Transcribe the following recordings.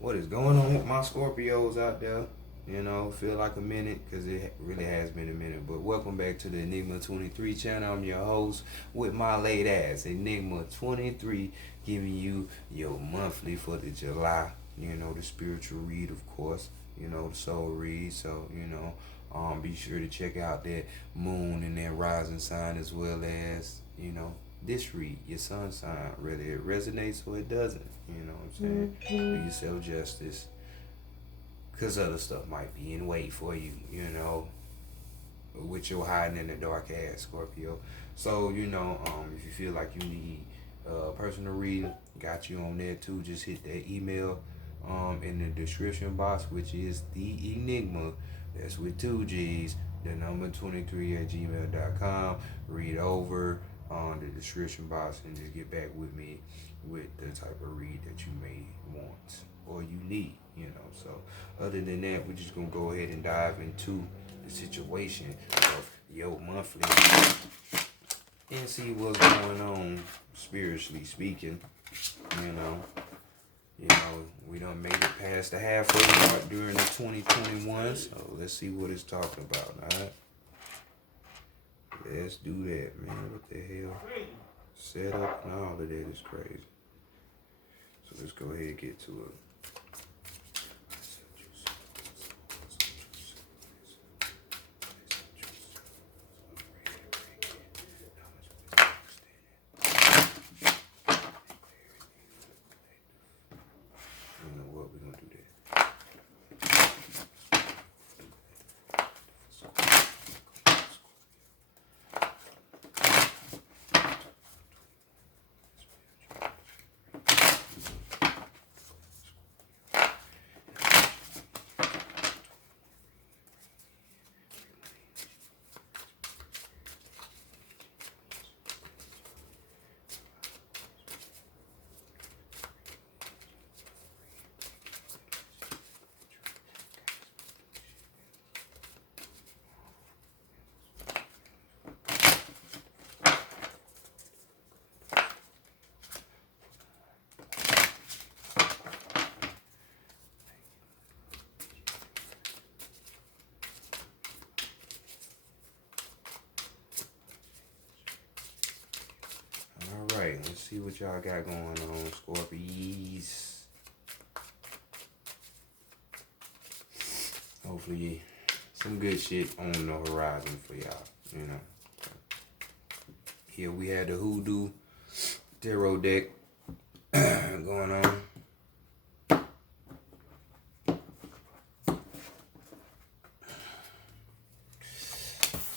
What is going on with my Scorpios out there? You know, feel like a minute because it really has been a minute. But welcome back to the Enigma 23 channel. I'm your host with my late ass Enigma 23, giving you your monthly for the July. You know, the spiritual read, of course. You know, the soul read. So, be sure to check out that moon and that rising sign as well as, this read, your sun sign. Whether it resonates or it doesn't. You know what I'm saying? Do yourself justice. Because other stuff might be in wait for you, with your hiding in the dark ass, Scorpio. So, if you feel like you need a personal reading, got you on there too. Just hit that email in the description box, which is the Enigma. That's with two G's, the number 23 at gmail.com. Read over on the description box and just get back with me with the type of read that you may want or you need, So other than that, we're just gonna go ahead and dive into the situation of your monthly and see what's going on spiritually speaking. You know, we done made it past the halfway mark during the 2021, so let's see what it's talking about, alright? Let's do that, man. What the hell? Set up and all of that is crazy. So let's go ahead and get to it. You know what? We're going to do that. Alright, let's see what y'all got going on, Scorpies. Hopefully some good shit on the horizon for y'all, Here we had the Hoodoo Tarot deck going on.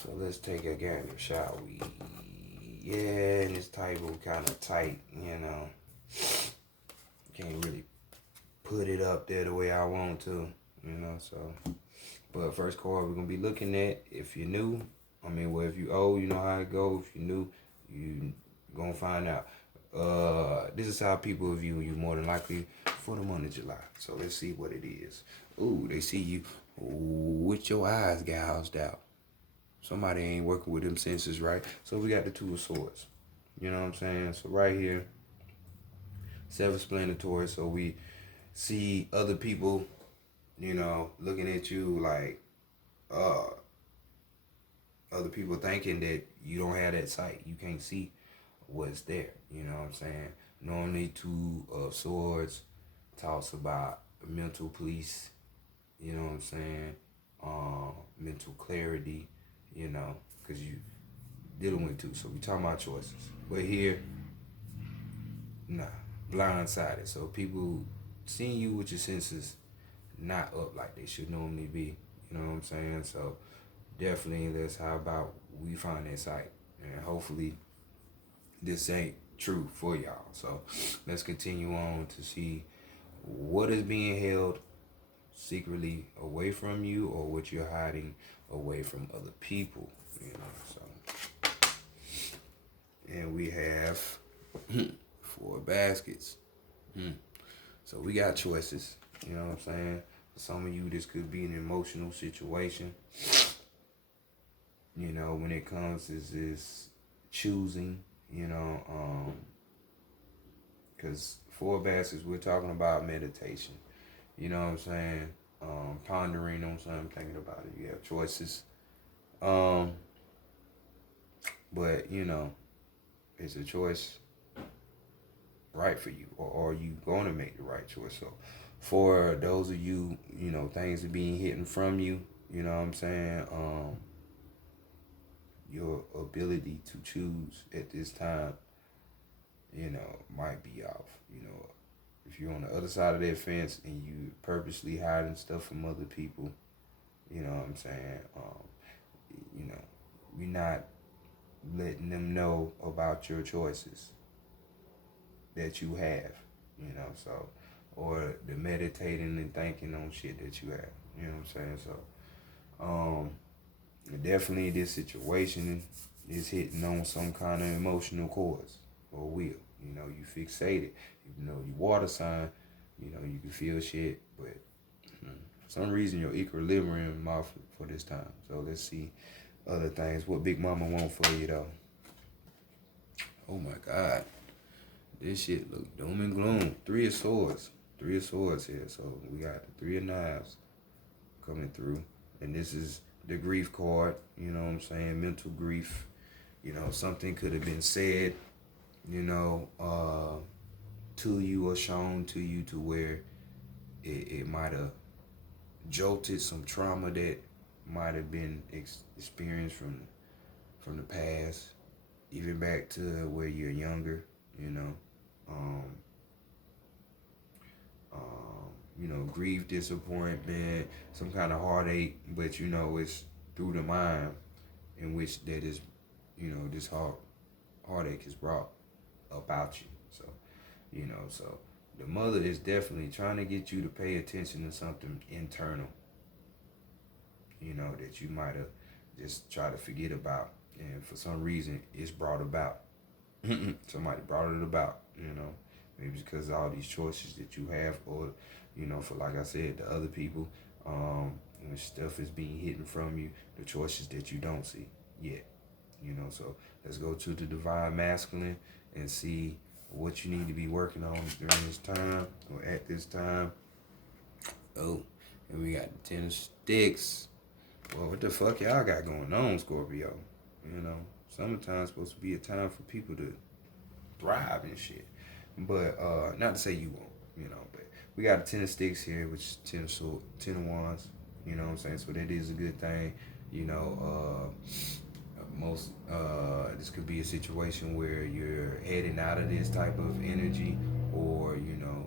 So let's take a gander, shall we? Yeah, and this table kind of tight, Can't really put it up there the way I want to, so. But first card we're going to be looking at, if you're new, if you old, you know how it goes. If you're new, you going to find out. This is how people view you more than likely for the month of July. So let's see what it is. Ooh, they see you with your eyes gouged out. Somebody ain't working with them senses, right? So we got the Two of Swords. You know what I'm saying? So right here, self-explanatory. So we see other people, looking at you like, other people thinking that you don't have that sight. You can't see what's there. You know what I'm saying? Normally, Two of Swords talks about mental peace. You know what I'm saying? Mental clarity. Because you dealing with two. So we talking about choices. But here, nah, blindsided. So people seeing you with your senses not up like they should normally be. You know what I'm saying? So definitely that's how about we find that sight. And hopefully this ain't true for y'all. So let's continue on to see what is being held secretly away from you or what you're hiding away from other people, so. And we have 4 baskets. So we got choices, you know what I'm saying? For some of you, this could be an emotional situation. When it comes to this choosing, because 4 baskets, we're talking about meditation. You know what I'm saying? Pondering on something, thinking about it. You have choices. Um, but is a choice right for you, or are you going to make the right choice? So, for those of you, things are being hidden from you. You know what I'm saying? Your ability to choose at this time, might be off. If you're on the other side of that fence and you purposely hiding stuff from other people, you know what I'm saying? You know, we're not letting them know about your choices that you have, so, or the meditating and thinking on shit that you have, you know what I'm saying? So, definitely this situation is hitting on some kind of emotional cause or will. You fixated. Even though you water sign, you can feel shit, but for some reason your equilibrium off for this time. So let's see other things. What Big Mama want for you though? Oh my God. This shit look doom and gloom. Three of Swords. Three of Swords here. So we got the Three of Knives coming through. And this is the grief card. You know what I'm saying? Mental grief. Something could have been said, to you or shown to you to where it might have jolted some trauma that might have been experienced from the past, even back to where you're younger, um, grief, disappointment, some kind of heartache, but it's through the mind in which that is, this heartache is brought about you. So, so the mother is definitely trying to get you to pay attention to something internal, that you might have just tried to forget about. And for some reason, it's brought about. Somebody brought it about, maybe because of all these choices that you have, or, for like I said, the other people, when stuff is being hidden from you, the choices that you don't see yet, So let's go to the Divine Masculine and see what you need to be working on during this time or at this time. Oh, and we got the Ten of Sticks. Well, what the fuck y'all got going on, Scorpio? Summertime's supposed to be a time for people to thrive and shit. But not to say you won't, but we got a Ten of Sticks here, which is Ten of Wands, you know what I'm saying? So that is a good thing. Most this could be a situation where you're heading out of this type of energy, or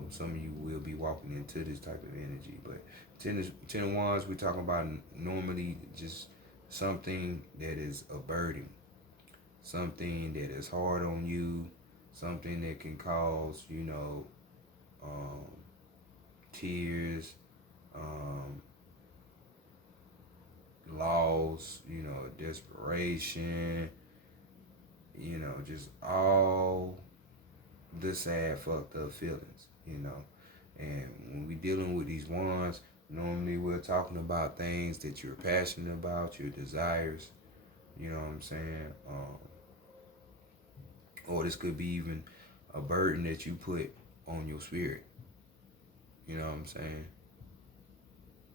some of you will be walking into this type of energy. But ten of Wands, we're talking about normally just something that is a burden, something that is hard on you, something that can cause tears, loss, desperation, just all the sad, fucked up feelings, And when we dealing with these wands, normally we're talking about things that you're passionate about, your desires, you know what I'm saying? Or this could be even a burden that you put on your spirit, you know what I'm saying?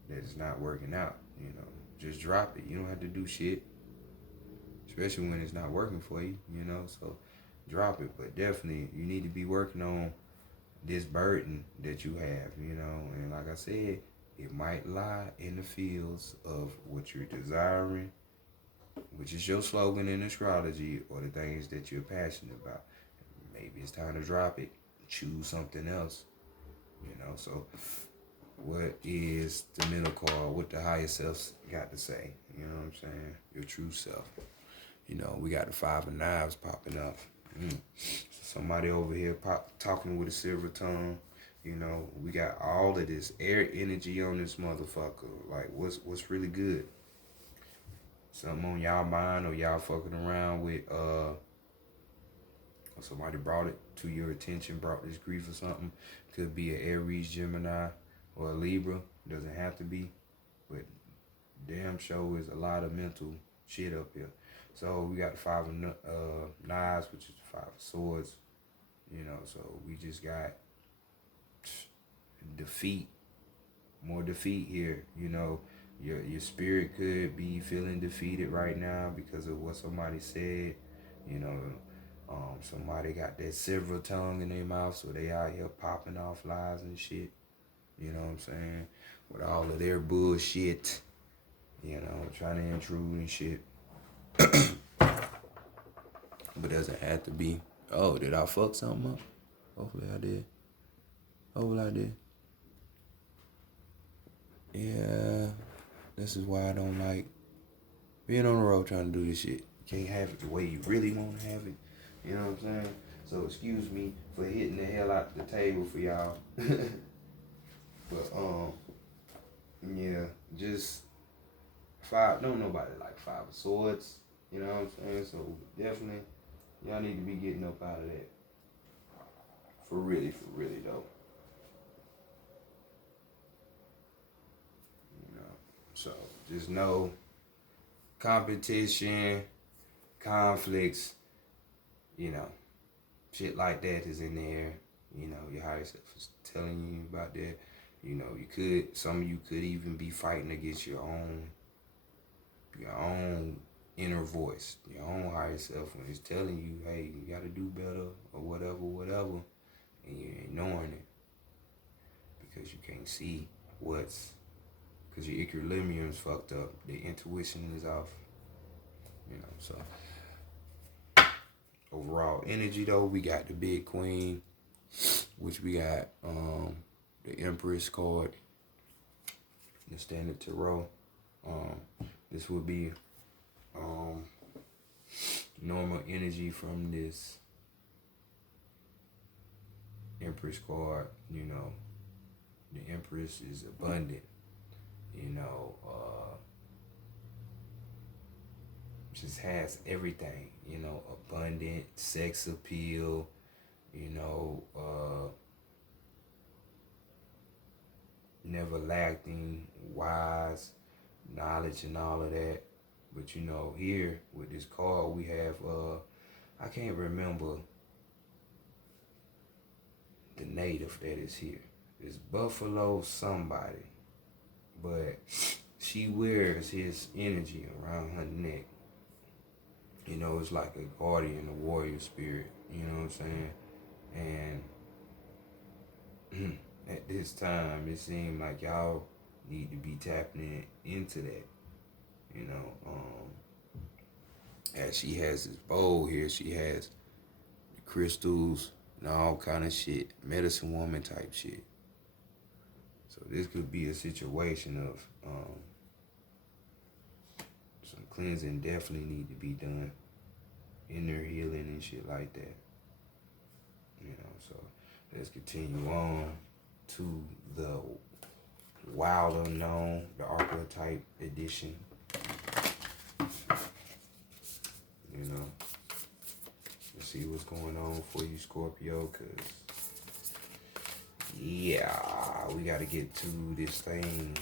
That's not working out, Just drop it. You don't have to do shit, especially when it's not working for you, So drop it. But definitely, you need to be working on this burden that you have, And like I said, it might lie in the fields of what you're desiring, which is your slogan in astrology, or the things that you're passionate about. Maybe it's time to drop it. Choose something else, So what is the middle card? What the higher self got to say? You know what I'm saying? Your true self. We got the Five of Knives popping up. Somebody over here talking with a silver tongue. We got all of this air energy on this motherfucker. Like, what's really good? Something on y'all mind, or y'all fucking around with, or somebody brought it to your attention, brought this grief or something. Could be an Aries, Gemini, or a Libra. Doesn't have to be, but damn sure is a lot of mental shit up here. So we got the Five of Knives, which is the Five of Swords. So we just got defeat more defeat here. You know, your spirit could be feeling defeated right now because of what somebody said. You know, somebody got that silver tongue in their mouth, so they out here popping off lies and shit. You know what I'm saying? With all of their bullshit, you know, trying to intrude and shit. But doesn't have to be. Oh, did I fuck something up? Hopefully I did. Hopefully I did. Yeah, this is why I don't like being on the road trying to do this shit. You can't have it the way you really want to have it. You know what I'm saying? So excuse me for hitting the hell out the table for y'all. But yeah, just five. Don't nobody like Five of Swords. You know what I'm saying? So definitely, y'all need to be getting up out of that. For really though. You know. So just know competition, conflicts, you know, shit like that is in there. You know, your higher self is telling you about that. You know, some of you could even be fighting against your own inner voice, your own higher self when it's telling you, hey, you gotta do better or whatever, and you're ignoring it because you can't see because your equilibrium is fucked up, the intuition is off, you know. So overall energy though, we got the big queen, which we got the Empress card, the Standard Tarot. This would be normal energy from this Empress card. You know, the Empress is abundant. You know, just has everything. You know, abundant, sex appeal. You know, never lacking, wise, knowledge and all of that. But you know, here with this card we have I can't remember the native that is here. It's Buffalo somebody. But she wears his energy around her neck. You know, it's like a guardian, a warrior spirit, you know what I'm saying? And at this time it seemed like y'all need to be tapping into that. You know, as she has this bowl here, she has the crystals and all kind of shit, medicine woman type shit. So this could be a situation of some cleansing definitely need to be done, inner healing and shit like that. You know, so let's continue on to the Wild Unknown, the Archetype edition. You know, let's see what's going on for you, Scorpio, because, yeah, we got to get to this thing.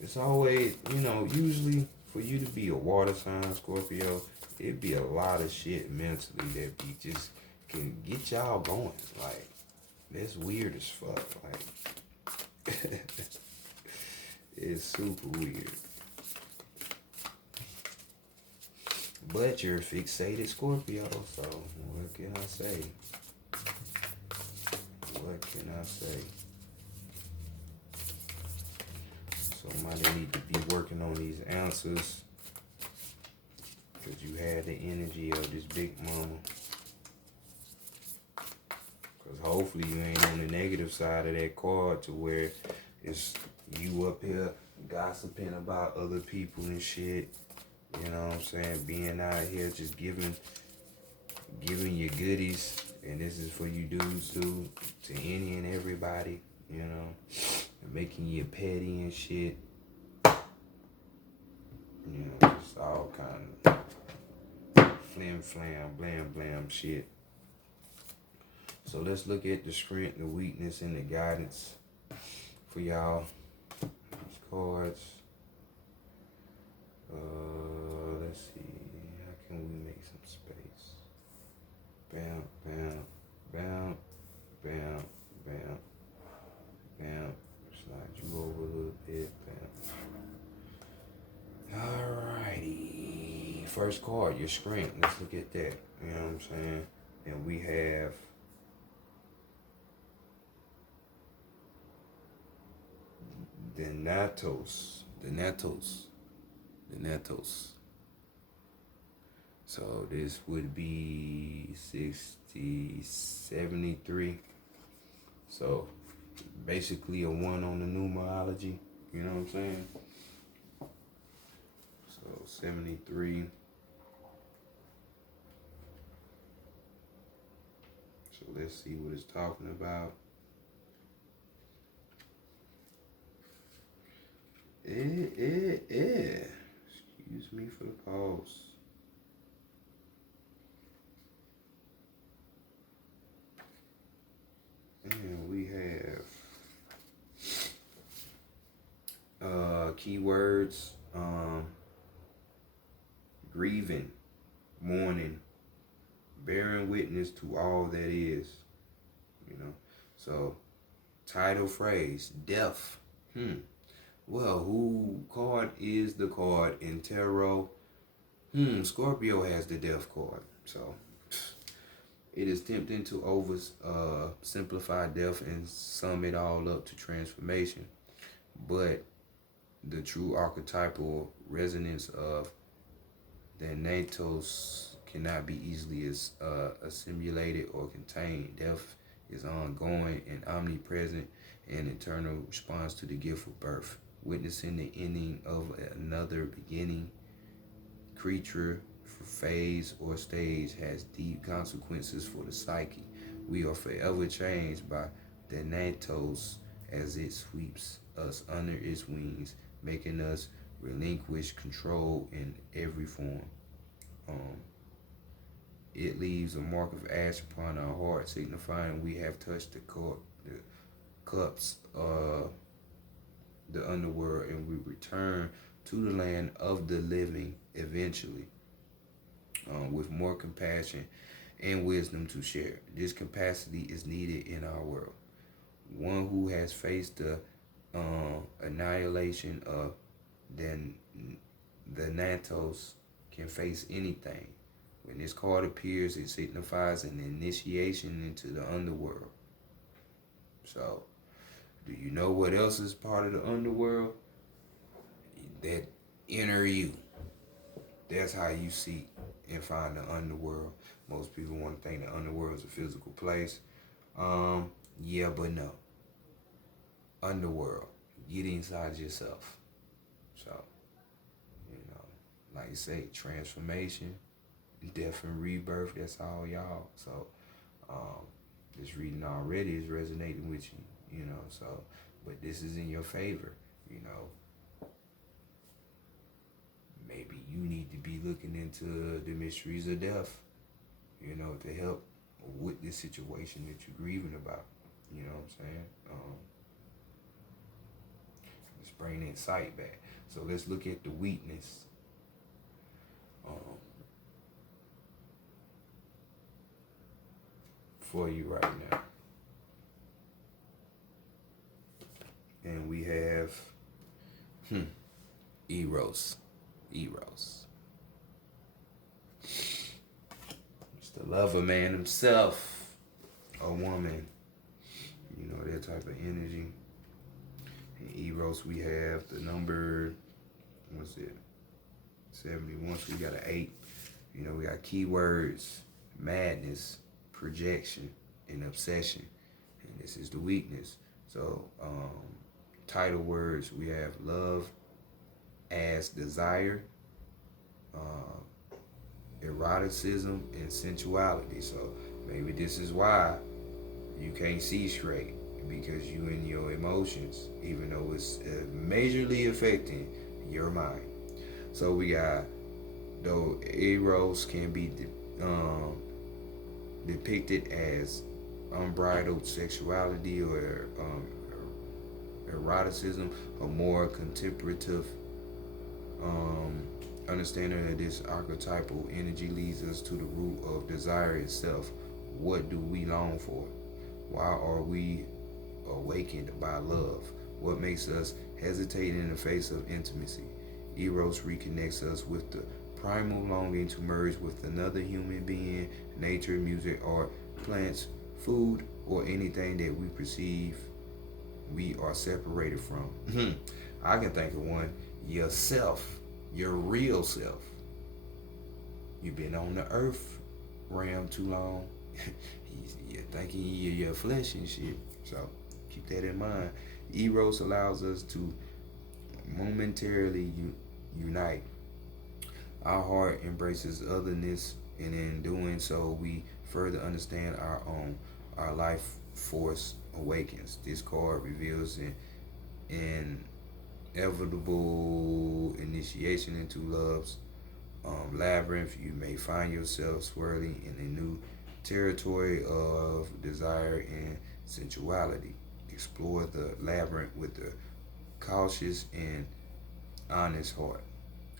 It's always, you know, usually for you to be a water sign, Scorpio, it'd be a lot of shit mentally that be just can get y'all going. Like, that's weird as fuck. Like, it's super weird. But you're a fixated Scorpio, so what can I say? What can I say? Somebody need to be working on these answers because you had the energy of this big mama. Because hopefully you ain't on the negative side of that card to where it's you up here gossiping about other people and shit. You know what I'm saying? Being out here just giving you goodies, and this is for you dudes to any and everybody, you know, and making you petty and shit. You know, just all kind of flim flam, blam blam shit. So let's look at the strength, the weakness, and the guidance for y'all. These cards. Let's see. How can we make some space? Bam, bam, bam, bam, bam, bam. It's like you over a little bit. Alrighty. First card, your screen. Let's look at that. You know what I'm saying? And we have the Natos. The Natos. The Natos. So this would be 60, 73. So basically a 1 on the numerology. You know what I'm saying? So 73. So let's see what it's talking about. Excuse me for the pause. And we have keywords, grieving, mourning, bearing witness to all that is, you know. So title phrase, death. Well, who card is the card in tarot? Scorpio has the death card. So it is tempting to simplify death and sum it all up to transformation. But the true archetypal resonance of the Natos cannot be easily assimilated or contained. Death is ongoing and omnipresent, an eternal response to the gift of birth. Witnessing the ending of another beginning, creature, phase, or stage has deep consequences for the psyche. We are forever changed by the Natos as it sweeps us under its wings, making us relinquish control in every form. It leaves a mark of ash upon our heart, signifying we have touched the cups of the underworld, and we return to the land of the living eventually, with more compassion and wisdom to share. This capacity is needed in our world. One who has faced the annihilation of the Natos can face anything. When this card appears, it signifies an initiation into the underworld. So, do you know what else is part of the underworld? That inner you. That's how you seek and find the underworld. Most people want to think the underworld is a physical place. Yeah, but no. Underworld. Get inside yourself. So, like you say, transformation, death and rebirth, that's all y'all. So, this reading already is resonating with you, so, but this is in your favor, Maybe you need to be looking into the mysteries of death, to help with this situation that you're grieving about, you know what I'm saying? Let's bring insight back. So let's look at the weakness. For you right now. And we have Eros. It's the lover man himself. A woman. That type of energy. In Eros we have the number, 71. So we got an 8. We got keywords, madness, projection, and obsession. And this is the weakness. So title words, we have love as desire, eroticism, and sensuality. So maybe this is why you can't see straight, because you in your emotions, even though it's majorly affecting your mind. So we got, though Eros can be depicted as unbridled sexuality or eroticism, a more contemplative understanding of this archetypal energy leads us to the root of desire itself. What do we long for? Why are we awakened by love? what makes us hesitate in the face of intimacy. Eros reconnects us with the primal longing to merge with another human being, nature, music, art, plants, food, or anything that we perceive we are separated from. I can think of one. Yourself, your real self. You've been on the earth realm too long. You're thinking you're your flesh and shit. So keep that in mind. Eros allows us to momentarily unite. Our heart embraces otherness, and in doing so, we further understand our own. Our life force awakens. This card reveals an inevitable initiation into love's labyrinth. You may find yourself swirling in a new territory of desire and sensuality. Explore the labyrinth with a cautious and honest heart.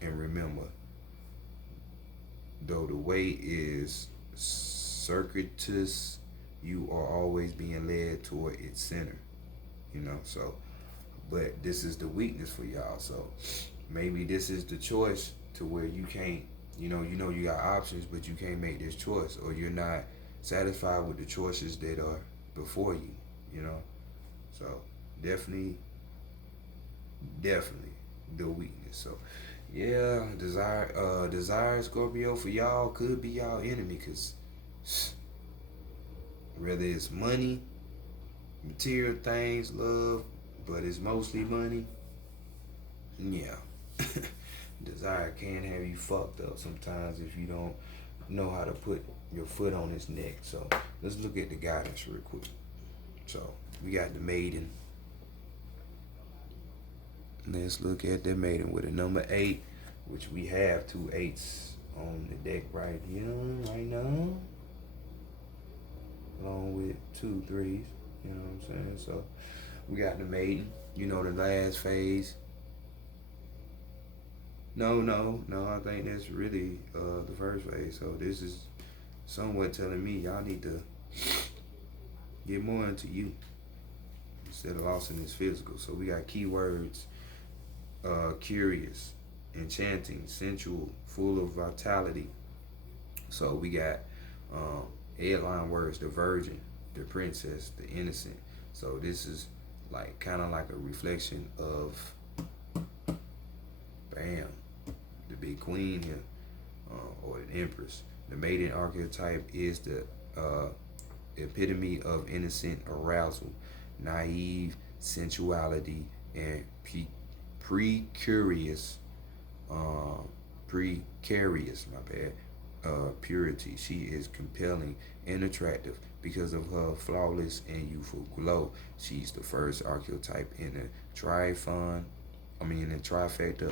And remember, though the way is circuitous, you are always being led toward its center. So but this is the weakness for y'all. So maybe this is the choice to where you can't, you got options, but you can't make this choice, or you're not satisfied with the choices that are before you. So definitely the weakness. So yeah, desire Scorpio for y'all could be y'all enemy, because whether it's money, material things, love, but it's mostly money. Yeah. Desire can have you fucked up sometimes if you don't know how to put your foot on his neck. So let's look at the guidance real quick. So we got the maiden. Let's look at the maiden with a number 8, which we have 2 8s on the deck right here, right now, along with 2 3s. You know what I'm saying? So we got the maiden. The last phase. No. I think that's really the first phase. So this is somewhat telling me y'all need to get more into you instead of lost in this physical. So we got keywords: curious, enchanting, sensual, full of vitality. So we got headline words: the virgin, the princess, the innocent. So this is kind of like a reflection of the big queen here, or an empress. The maiden archetype is the epitome of innocent arousal, naive sensuality, and precarious purity. She is compelling and attractive because of her flawless and youthful glow. She's the first archetype in the trifecta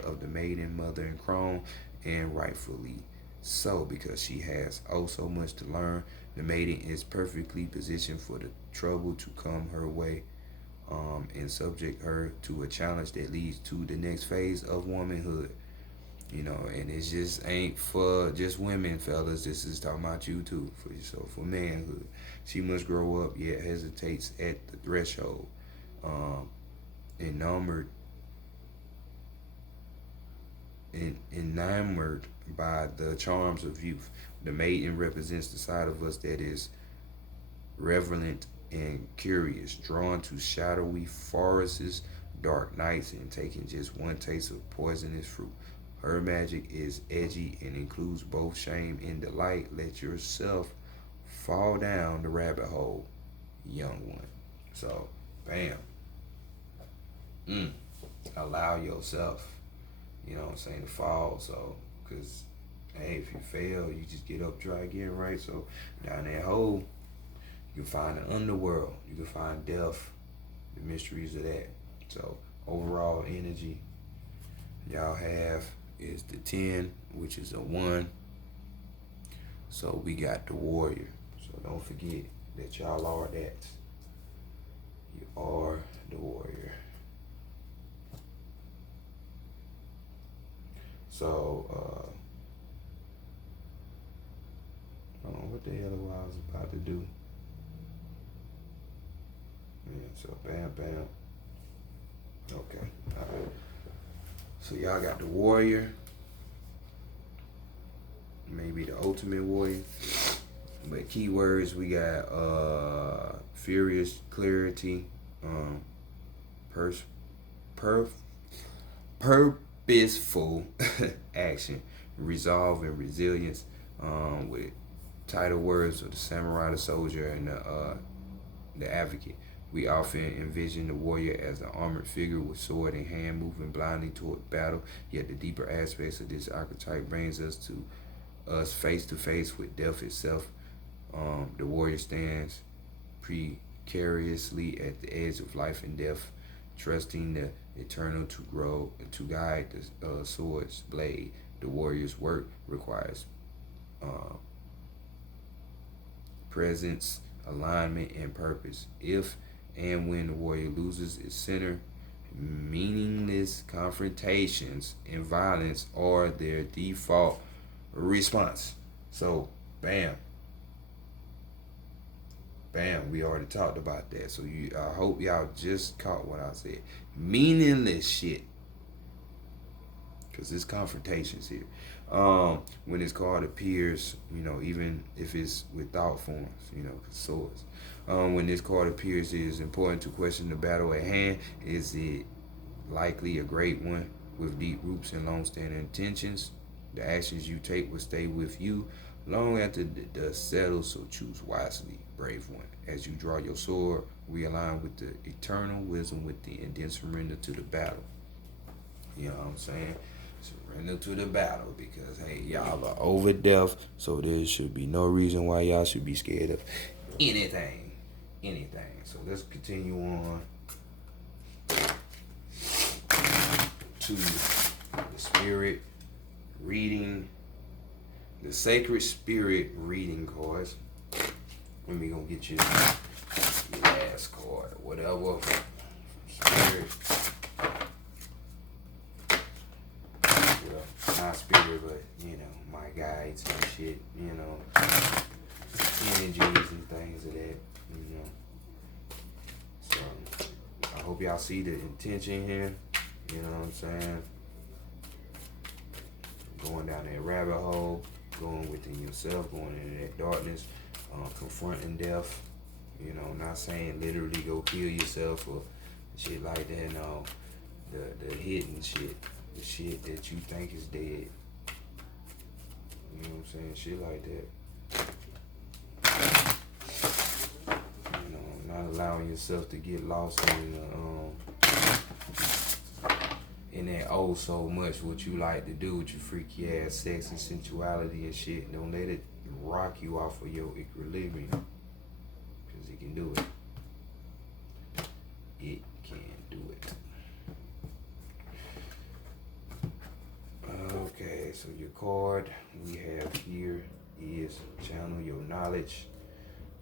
of the maiden, mother, and crone, and rightfully so, because she has so much to learn. The maiden is perfectly positioned for the trouble to come her way, and subject her to a challenge that leads to the next phase of womanhood. And it just ain't for just women, fellas. This is talking about you too. For manhood, she must grow up, yet hesitates at the threshold, enamored by the charms of youth. The maiden represents the side of us that is reverent and curious, drawn to shadowy forests, dark nights, and taking just one taste of poisonous fruit. Her magic is edgy and includes both shame and delight. Let yourself fall down the rabbit hole, young one. So, bam. Allow yourself, to fall. So, because, hey, if you fail, you just get up, try again, right? So, down that hole, you can find the underworld. You can find death, the mysteries of that. So, overall energy y'all have is the 10, which is a 1. So we got the warrior. So don't forget that y'all are that. You are the warrior. So, what the hell I was about to do? Man, so bam. So y'all got the warrior, maybe the ultimate warrior. But keywords, we got furious, clarity, purposeful action, resolve, and resilience. With title words of the samurai, the soldier, and the advocate. We often envision the warrior as an armored figure with sword in hand, moving blindly toward battle. Yet the deeper aspects of this archetype brings us face to face with death itself. The warrior stands precariously at the edge of life and death, trusting the eternal to grow and to guide the sword's blade. The warrior's work requires presence, alignment, and purpose. If and when the warrior loses its center, meaningless confrontations and violence are their default response. So, bam. Bam, we already talked about that. So I hope y'all just caught what I said. Meaningless shit. Because it's confrontations here. When this card appears, even if it's with thought forms, swords. When this card appears, it is important to question the battle at hand. Is it likely a great one with deep roots and long-standing intentions? The actions you take will stay with you long after the dust settles, so choose wisely, brave one. As you draw your sword, realign with the eternal wisdom within, and then surrender to the battle. You know what I'm saying? Surrender to the battle, because hey, y'all are over death, so there should be no reason why y'all should be scared of anything. So let's continue on to the spirit reading, the sacred spirit reading cards. When we gonna get you the last card or whatever. Spirit. Not spirit, but my guides and shit, energies and things of that, So I hope y'all see the intention here. You know what I'm saying? Going down that rabbit hole, going within yourself, going into that darkness, confronting death. Not saying literally go kill yourself or shit like that. No, the hidden shit. The shit that you think is dead. You know what I'm saying? Shit like that. Not allowing yourself to get lost in that oh so much what you like to do with your freaky ass sex and sensuality and shit. Don't let it rock you off of your equilibrium. Because it can do it. It can do it. Okay, so your card we have here is channel your knowledge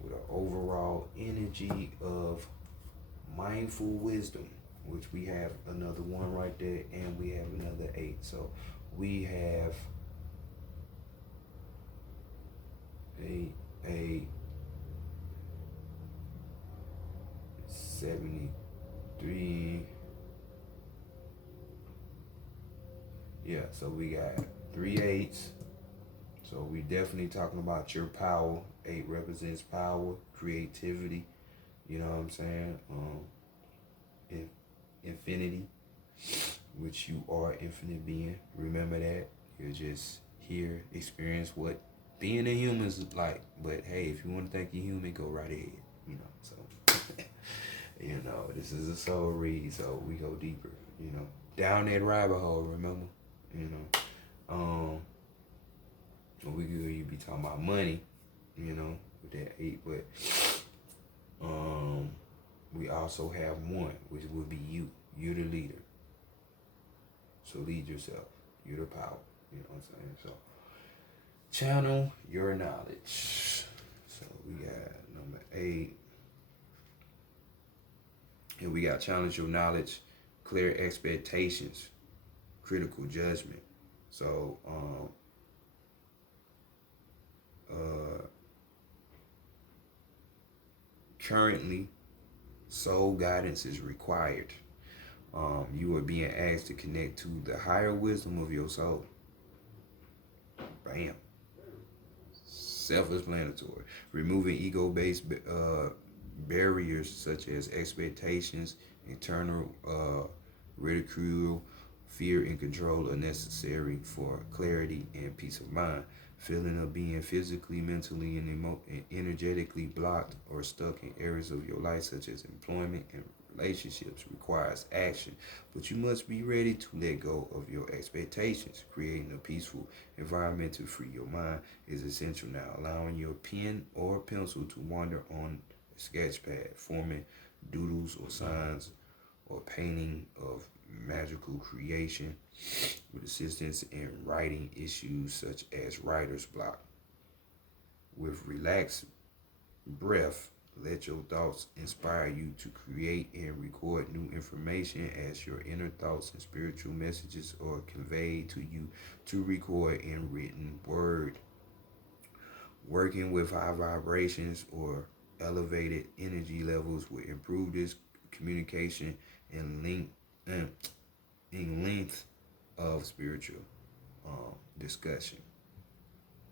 with an overall energy of mindful wisdom, which we have another one right there, and we have another 8. So we have a 73. Yeah, so we got 3 8s. So we definitely talking about your power. 8 represents power, creativity. You know what I'm saying? Infinity, which you are infinite being. Remember that. You're just here, experience what being a human is like. But hey, if you want to think you're human, go right ahead. So this is a soul read, so we go deeper. Down that rabbit hole. Remember. We could be talking about money, with that 8, but we also have 1, which would be you. You're the leader. So lead yourself. You're the power. You know what I'm saying? So channel your knowledge. So we got number 8. And we got challenge your knowledge, clear expectations, critical judgment. So currently soul guidance is required. You are being asked to connect to the higher wisdom of your soul. Bam. Self-explanatory. Removing ego-based barriers such as expectations, internal ridicule, fear, and control are necessary for clarity and peace of mind. Feeling of being physically, mentally, and energetically blocked or stuck in areas of your life such as employment and relationships requires action, but you must be ready to let go of your expectations. Creating a peaceful environment to free your mind is essential now. Allowing your pen or pencil to wander on a sketch pad, forming doodles or signs or painting of magical creation with assistance in writing issues such as writer's block. With relaxed breath, let your thoughts inspire you to create and record new information as your inner thoughts and spiritual messages are conveyed to you to record in written word. Working with high vibrations or elevated energy levels will improve this communication and length of spiritual discussion.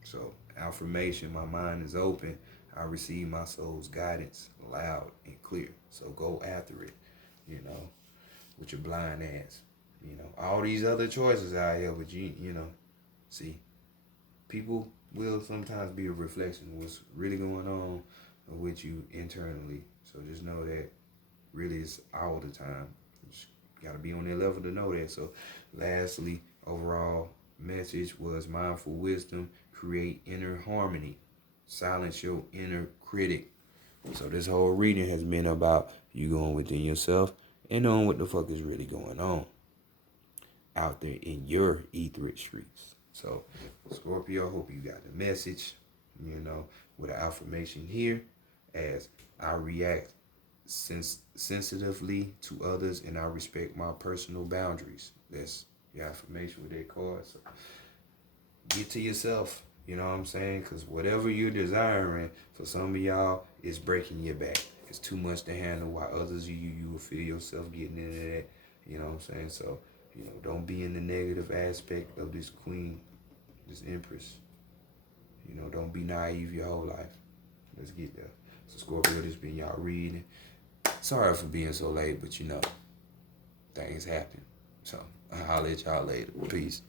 So, affirmation: my mind is open. I receive my soul's guidance loud and clear. So go after it, with your blind ass. All these other choices out here, but see, people will sometimes be a reflection of what's really going on with you internally. So just know that really it's all the time. You just gotta be on that level to know that. So lastly, overall message was mindful wisdom, create inner harmony, silence your inner critic. So this whole reading has been about you going within yourself and knowing what the fuck is really going on out there in your etheric streets. So Scorpio, hope you got the message, with an affirmation here as I react sensitively to others and I respect my personal boundaries. That's your affirmation with that card. So get to yourself, you know what I'm saying? Because whatever you're desiring, for some of y'all, it's breaking your back. It's too much to handle, while others, you will feel yourself getting into that, you know what I'm saying? So, don't be in the negative aspect of this queen, this empress. Don't be naive your whole life. Let's get there. So Scorpio, this been y'all reading. Sorry for being so late, but things happen. So I'll let y'all later. Peace.